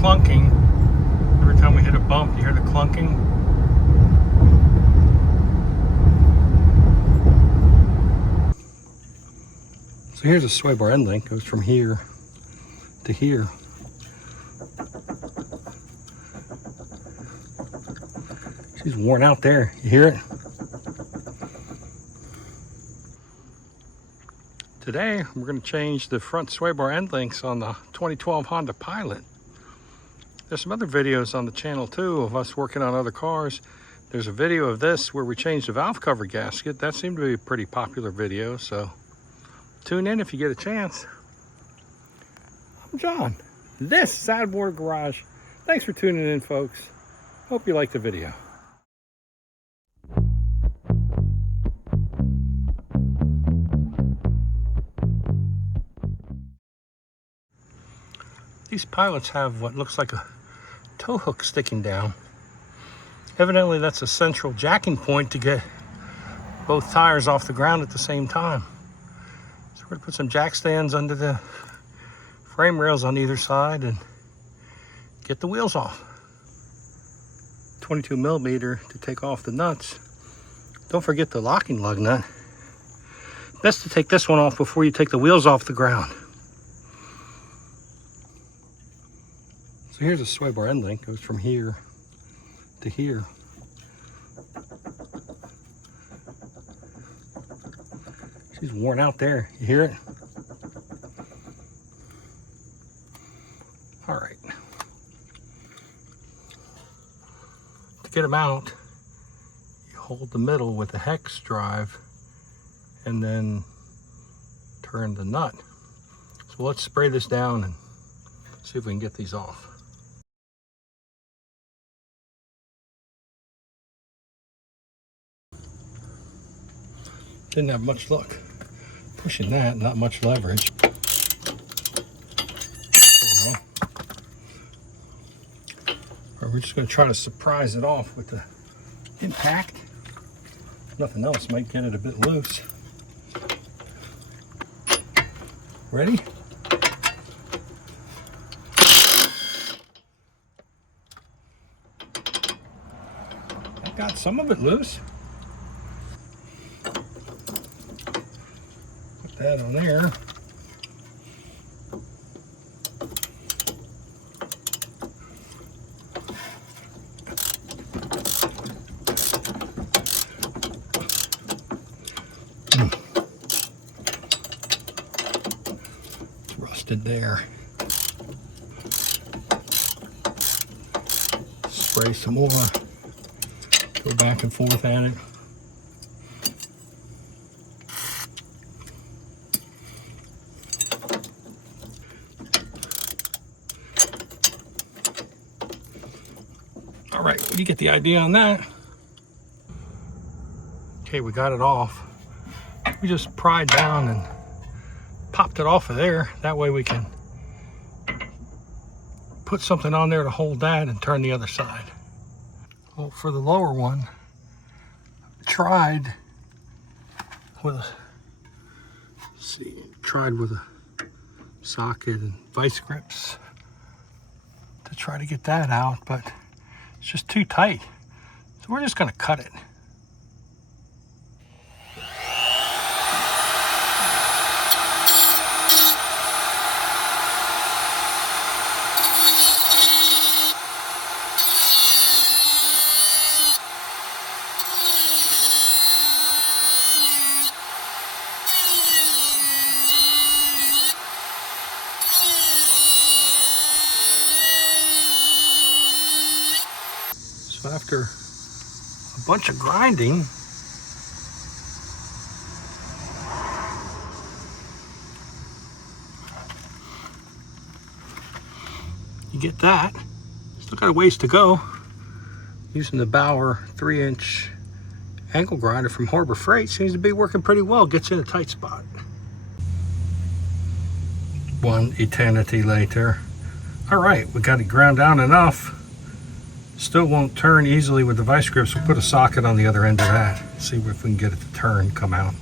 clunking. Every time we hit a bump, you hear the clunking. So here's a sway bar end link. Goes from here to here. She's worn out there. You hear it? Today, we're going to change the front sway bar end links on the 2012 Honda Pilot. There's some other videos on the channel too of us working on other cars. There's a video of this where we changed the valve cover gasket. That seemed to be a pretty popular video, so tune in if you get a chance. I'm John. This is Outboard Garage. Thanks for tuning in, folks. Hope you liked the video. These Pilots have what looks like a tow hook sticking down. Evidently that's a central jacking point to get both tires off the ground at the same time. So we're gonna put some jack stands under the frame rails on either side and get the wheels off. 22 millimeter to take off the nuts. Don't forget the locking lug nut. Best to take this one off before you take the wheels off the ground. So here's a sway bar end link. Goes from here to here. She's worn out there. You hear it? All right. To get them out, you hold the middle with the hex drive and then turn the nut. So let's spray this down and see if we can get these off. Didn't have much luck pushing that, not much leverage. There we go. We're just going to try to surprise it off with the impact. Nothing else might get it a bit loose. Ready? I got some of it loose. That on there. It's rusted there. Spray some more. Go back and forth at it. All right, you get the idea on that. Okay, we got it off. We just pried down and popped it off of there. That way we can put something on there to hold that and turn the other side. Well, for the lower one, I tried with a socket and vice grips to try to get that out, but it's just too tight. So we're just gonna cut it. So after a bunch of grinding, you get that. Still got a ways to go. Using the Bauer 3-inch angle grinder from Harbor Freight seems to be working pretty well. Gets in a tight spot. One eternity later. All right, we got it ground down enough. Still won't turn easily with the vice grips. We'll put a socket on the other end of that. See if we can get it to turn, come out.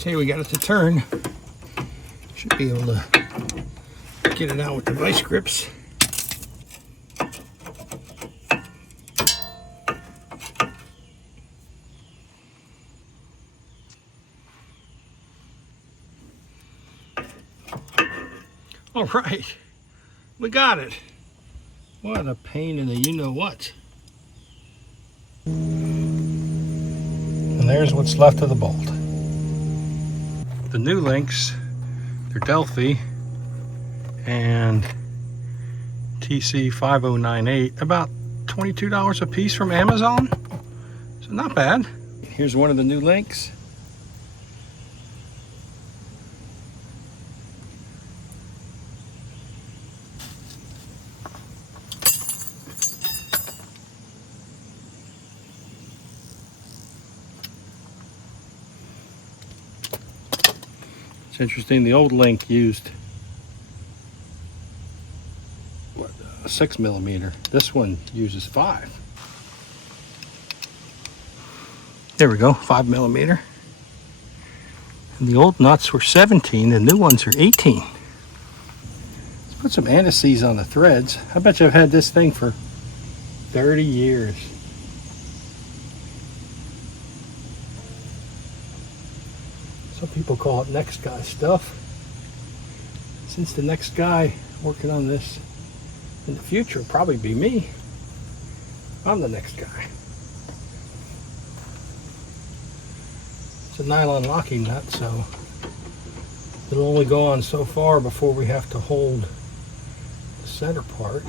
Okay, we got it to turn. Should be able to Get it out with the vice grips. All right, we got it. What a pain in the you-know-what. And there's what's left of the bolt. The new links, they're Delphi and TC5098, about $22 a piece from Amazon. So not bad. Here's one of the new links. It's interesting, the old link used what, a 6mm. This one uses 5. There we go, 5mm. And the old nuts were 17, the new ones are 18. Let's put some anti-seize on the threads. I bet you I've had this thing for 30 years. Some people call it next guy stuff. Since the next guy working on this in the future will probably be me, I'm the next guy. It's a nylon locking nut, so it'll only go on so far before we have to hold the center part.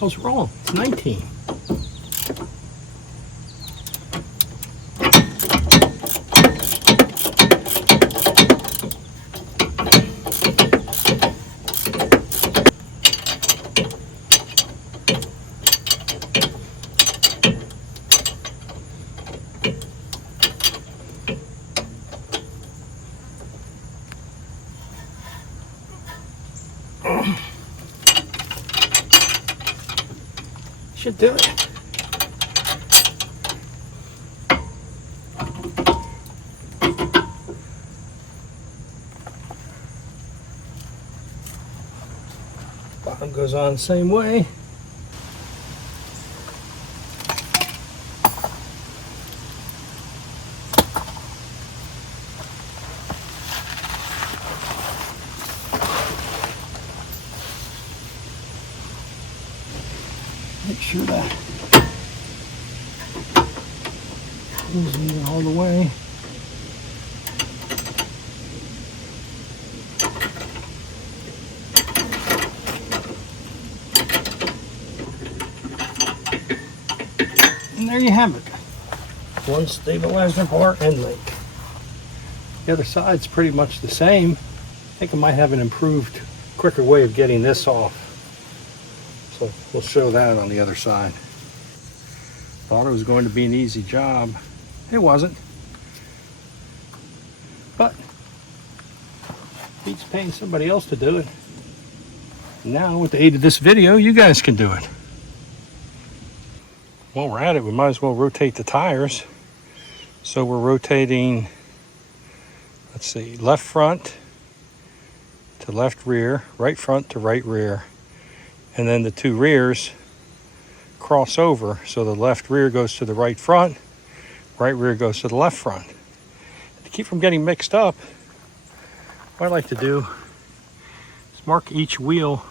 I was wrong. It's 19. Should do it. Bottom goes on the same way. Make sure that goes in all the way. And there you have it. One stabilizer bar Endlink. The other side's pretty much the same. I think I might have an improved, quicker way of getting this off. So we'll show that on the other side. Thought it was going to be an easy job. It wasn't. But beats paying somebody else to do it. Now with the aid of this video, you guys can do it. While we're at it, we might as well rotate the tires. So we're rotating, let's see, left front to left rear, right front to right rear. And then the two rears cross over, so the left rear goes to the right front, right rear goes to the left front. To keep from getting mixed up, what I like to do is mark each wheel,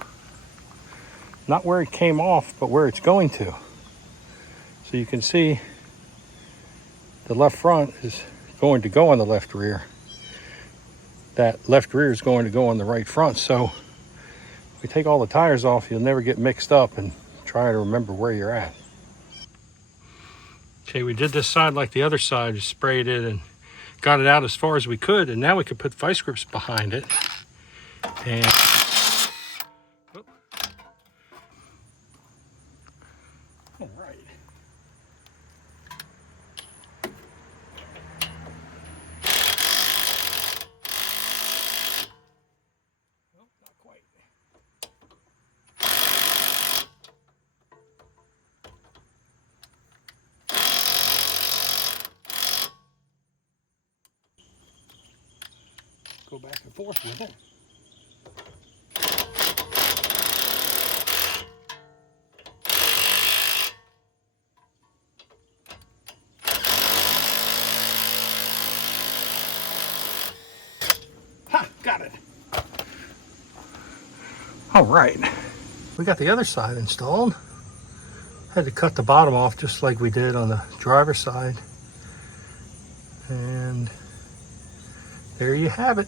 not where it came off, but where it's going to. So you can see the left front is going to go on the left rear. That left rear is going to go on the right front. So if we take all the tires off, you'll never get mixed up and try to remember where you're at. Okay, we did this side like the other side, just sprayed it and got it out as far as we could, and now we could put vice grips behind it and go back and forth with it. Ha! Got it. All right. We got the other side installed. Had to cut the bottom off just like we did on the driver's side. And there you have it.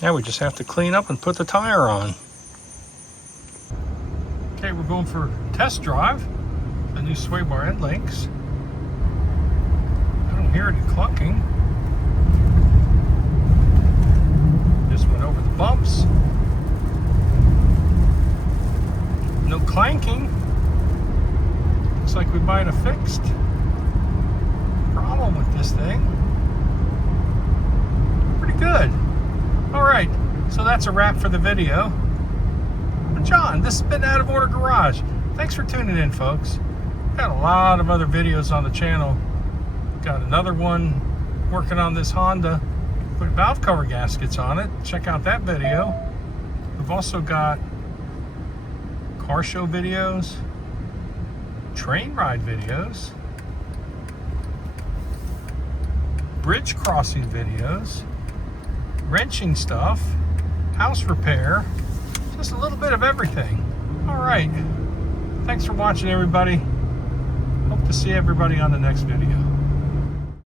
Now we just have to clean up and put the tire on. Okay, we're going for a test drive. The new sway bar Endlinks. I don't hear any clunking. Just went over the bumps. No clanking. Looks like we might have fixed the problem with this thing. Pretty good. All right, so that's a wrap for the video. But John, this has been Out of Order Garage. Thanks for tuning in, folks. Got a lot of other videos on the channel. Got another one working on this Honda. Put valve cover gaskets on it. Check out that video. We've also got car show videos, train ride videos, bridge crossing videos, wrenching stuff, house repair, just a little bit of everything. All right. Thanks for watching, everybody. Hope to see everybody on the next video.